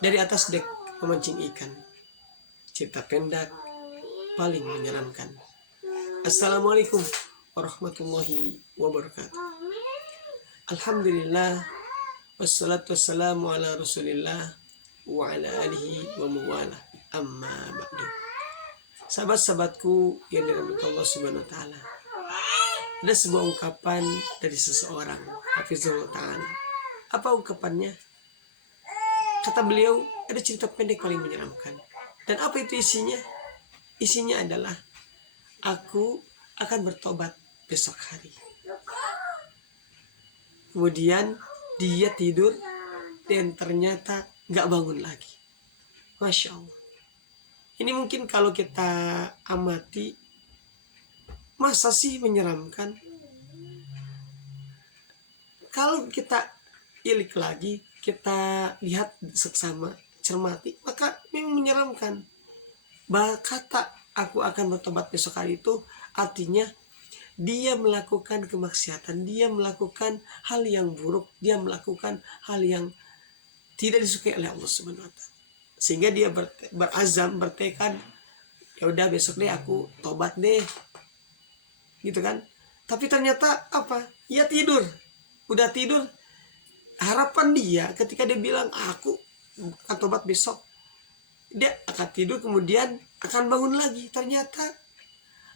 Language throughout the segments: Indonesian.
Dari atas dek memancing ikan, cerita pendek paling menyeramkan. Assalamualaikum warahmatullahi wabarakatuh. Alhamdulillah, wassalatu wassalamu ala rasulillah wa ala alihi wa mawala, amma ba'du. Sahabat-sahabatku yang dirahmati Allah subhanahu wa ta'ala, ada sebuah ungkapan dari seseorang, hafizahullah ta'ala. Apa ungkapannya? Kata beliau, ada cerita pendek paling menyeramkan. Dan apa itu isinya? Isinya adalah, aku akan bertobat besok hari. Kemudian dia tidur dan ternyata gak bangun lagi. Masya Allah. Ini mungkin kalau kita amati, masa sih menyeramkan? Kalau kita ilik lagi, kita lihat seksama, cermati, maka memang menyeramkan. Kata aku akan bertobat besok hari itu artinya dia melakukan kemaksiatan, dia melakukan hal yang buruk, dia melakukan hal yang tidak disukai oleh Allah Subhanahu wa taala. Sehingga dia berazam, bertekad, ya udah besok deh aku tobat deh. Gitu kan? Tapi ternyata apa? Ya tidur. Udah tidur. Harapan dia ketika dia bilang aku akan tobat besok, dia akan tidur kemudian akan bangun lagi. Ternyata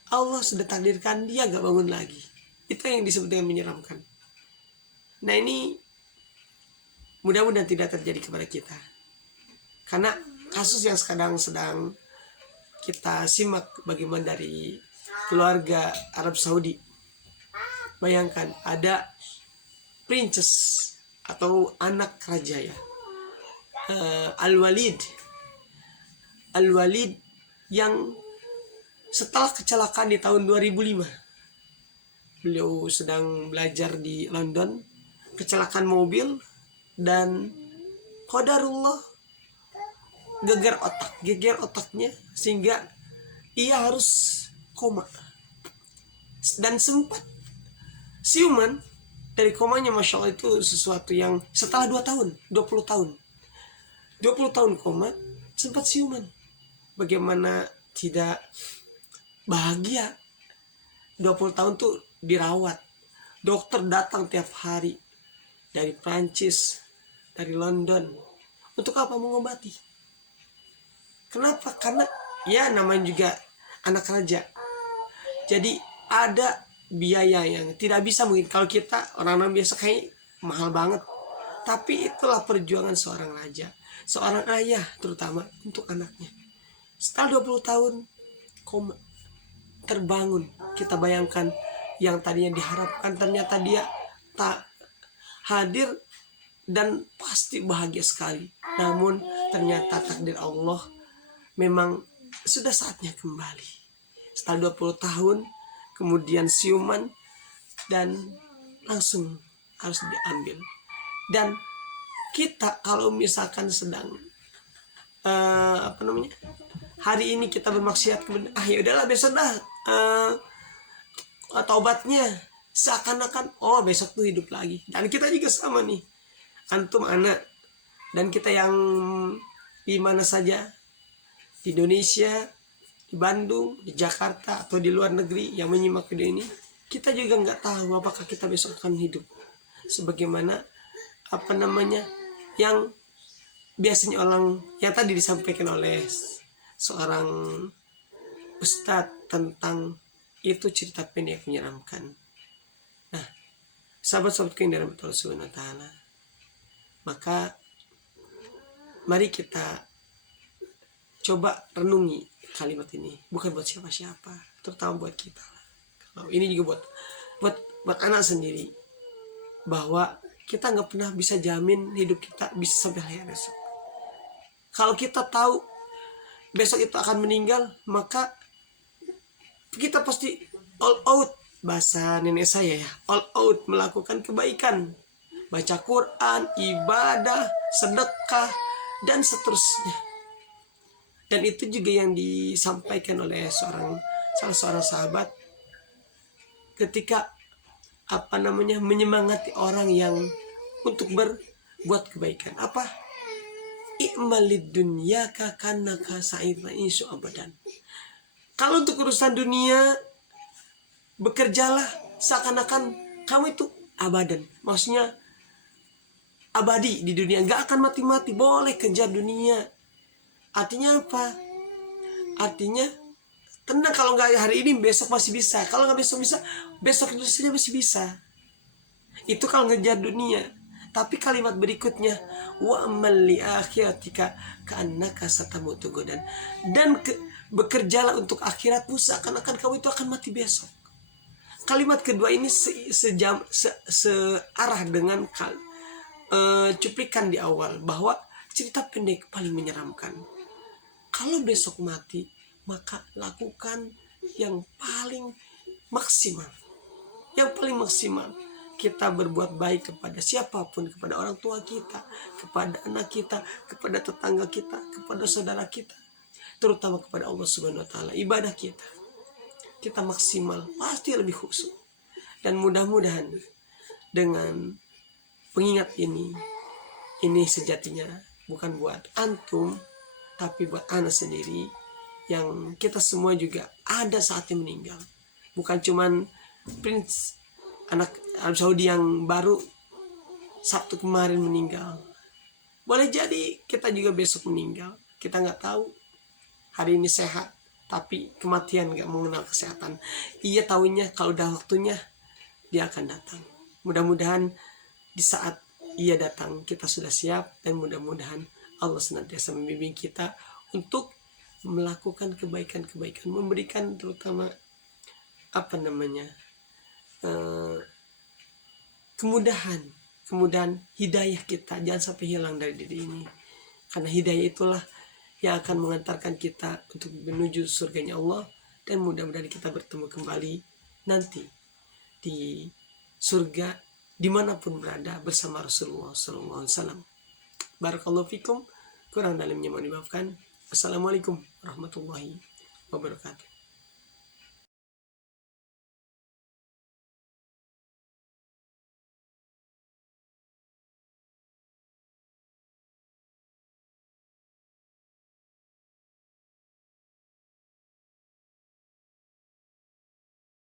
Allah sudah takdirkan dia gak bangun lagi. Itu yang disebut dengan menyeramkan. Nah ini mudah-mudahan tidak terjadi kepada kita. Karena kasus yang sekarang sedang kita simak bagaimana dari keluarga Arab Saudi. Bayangkan ada princess atau anak raja ya, Al-Walid yang setelah kecelakaan di tahun 2005, beliau sedang belajar di London, kecelakaan mobil dan qadarullah geger otaknya sehingga ia harus koma dan sempat siuman. Dari komanya, Masya Allah, itu sesuatu yang setelah 20 tahun koma, sempat siuman. Bagaimana tidak bahagia. 20 tahun tuh dirawat. Dokter datang tiap hari dari Prancis, dari London. Untuk apa? Mengobati. Kenapa? Karena ya namanya juga anak raja. Jadi ada biaya yang tidak bisa mungkin kalau kita orang-orang biasa kayak mahal banget. Tapi itulah perjuangan seorang raja, seorang ayah terutama untuk anaknya. Setelah 20 tahun koma, terbangun. Kita bayangkan yang tadinya diharapkan ternyata dia tak hadir dan pasti bahagia sekali. Namun ternyata takdir Allah memang sudah saatnya kembali. Setelah 20 tahun kemudian siuman dan langsung harus diambil. Dan kita kalau misalkan sedang hari ini kita bermaksiat, kemudian ya udahlah besok dah taubatnya, seakan-akan besok tuh hidup lagi. Dan kita juga sama nih, antum anak dan kita yang di mana saja, di Indonesia, di Bandung, di Jakarta, atau di luar negeri yang menyimak video ini, kita juga nggak tahu apakah kita besok akan hidup sebagaimana yang biasanya orang yang tadi disampaikan oleh seorang ustadz tentang itu cerita pendek menyeramkan. Nah, sahabat-sahabatku yang dirahmati Allah Subhanahu wa taala, maka mari kita coba renungi kalimat ini, bukan buat siapa-siapa, terutama buat kita. Kalau ini juga buat anak sendiri, bahwa kita nggak pernah bisa jamin hidup kita bisa sampai hari besok. Kalau kita tahu besok itu akan meninggal, maka kita pasti all out, bahasa nenek saya ya, all out melakukan kebaikan, baca Quran, ibadah, sedekah, dan seterusnya. Dan itu juga yang disampaikan oleh salah seorang sahabat ketika menyemangati orang yang untuk berbuat kebaikan. Apa? i'malid dunyaka kannaka sa'idna insyu abadan. Kalau untuk urusan dunia, bekerjalah seakan-akan kamu itu abadan. Maksudnya abadi di dunia, nggak akan mati-mati. Boleh kejar dunia. Artinya apa? Artinya tenang, kalau nggak hari ini besok masih bisa. Kalau nggak besok bisa, besok itu saja masih bisa. Itu kalau ngejar dunia. Tapi kalimat berikutnya, wa amal li akhiratika ka'annaka satamutu godan. Dan bekerjalah untuk akhiratmu seakan-akan kamu itu akan mati besok. Kalimat kedua ini searah dengan cuplikan di awal bahwa cerita pendek paling menyeramkan. Kalau besok mati, maka lakukan yang paling maksimal. Yang paling maksimal, kita berbuat baik kepada siapapun, kepada orang tua kita, kepada anak kita, kepada tetangga kita, kepada saudara kita, terutama kepada Allah Subhanahu wa taala. Ibadah kita maksimal, pasti lebih khusyuk. Dan mudah-mudahan dengan pengingat ini sejatinya bukan buat antum, tapi buat anak sendiri, yang kita semua juga ada saatnya meninggal. Bukan cuman Prince anak Arab Saudi yang baru Sabtu kemarin meninggal. Boleh jadi kita juga besok meninggal. Kita nggak tahu. Hari ini sehat, tapi kematian nggak mengenal kesehatan. Ia tahunya kalau udah waktunya dia akan datang. Mudah-mudahan di saat ia datang kita sudah siap, dan mudah-mudahan Allah senantiasa membimbing kita untuk melakukan kebaikan-kebaikan, memberikan terutama kemudahan hidayah kita, jangan sampai hilang dari diri ini, karena hidayah itulah yang akan mengantarkan kita untuk menuju surganya Allah. Dan mudah-mudahan kita bertemu kembali nanti di surga dimanapun berada bersama Rasulullah SAW. Barakallahu fikum. Kurang dalamnya mohon dimaafkan. Assalamualaikum warahmatullahi wabarakatuh.